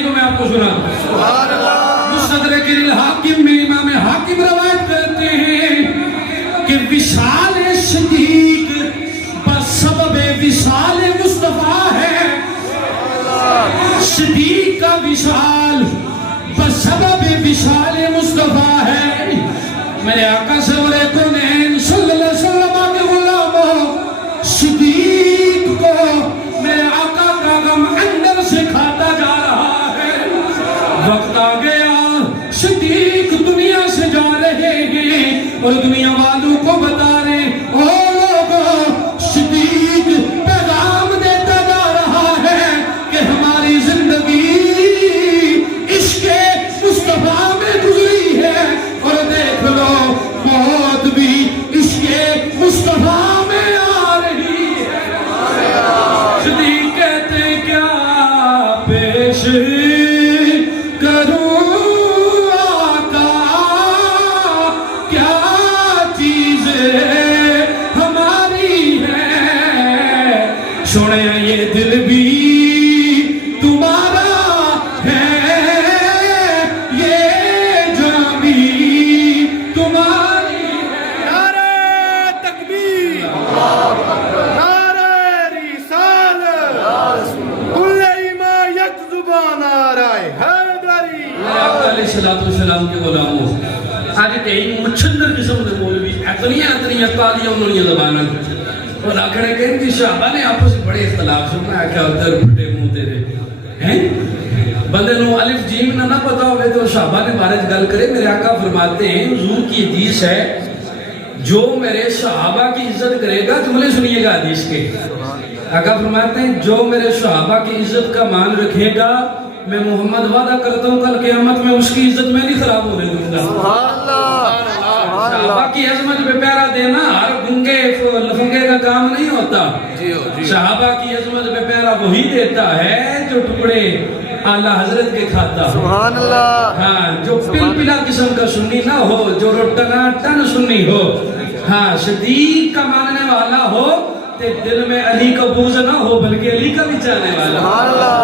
نہیں تو میں آپ کو سنا دوں. مستدرک الحاکم میں امام حاکم روایت کرتے ہیں کہ وصال صدیق بسبب وصال مصطفیٰ ہے. صدیق کا وصال بسبب وصال مصطفیٰ ہے. میرے آقا سرور کونین صلی اللہ علیہ وسلم کے غلاموں صدیق کو میرے آقا کا غم اندر سے کھاتا جا رہا ہے. وقت آ گیا صدیق دنیا سے جا رہے ہیں اور دنیا والوں کو بتا رہے او لوگوں صدیق پیغام دیتا جا رہا ہے کہ ہماری زندگی عشق مصطفیٰ میں گزری ہے اور دیکھ لو موت بھی عشق مصطفیٰ میں آ رہی ہے. صدیق کہتے کیا پیش کروں آقا کیا چیزیں ہماری ہیں. سونے یہ دل بھی تمہارا ہے یہ جان بھی تمہاری ہے. نعرہ تکبیر، نعرہ رسالت، کل حمایت زبان نعرہ حیدری. میرے آقا علیہ السلام کے غلاموں آج کئی مچھندر قسم کے مولوی اتنی اقالیاں انہوں نے زبانہ اور آکھڑے کہ ان کی صحابہ نے آپس میں بڑے اختلاف سننا ہے کہ ادھر بھٹے منہ تیرے ہیں بندے نو الف جیم نہ پتا ہوئے تو صحابہ نے بارج گل کرے. میرے آقا فرماتے ہیں حضور کی حدیث ہے جو میرے صحابہ کی عزت کرے گا. جملے سنیے گا حدیث کے. آقا فرماتے ہیں جو میرے صحابہ کی عزت کا مان رکھے گا میں محمد وعدہ کرتا ہوں کل قیامت میں اس کی عزت میں نہیں خراب ہونے دوں گا. صحابہ کی عظمت پہ پیرا دینا ہر گنگے لفنگے کا کام نہیں ہوتا. صحابہ کی عظمت پہ پیرا وہی دیتا ہے جو ٹکڑے اعلیٰ حضرت کے کھاتا ہو. سبحان اللہ. ہاں جو پل پلا قسم کا سنی نہ ہو جو روٹنا ٹن سنی ہو. ہاں صدیق کا ماننے والا ہو تے دل میں علی کا بوجھ نہ ہو بلکہ علی کا بھی چاہنے والا. سبحان اللہ.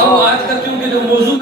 اب آج کا کیونکہ جو موضوع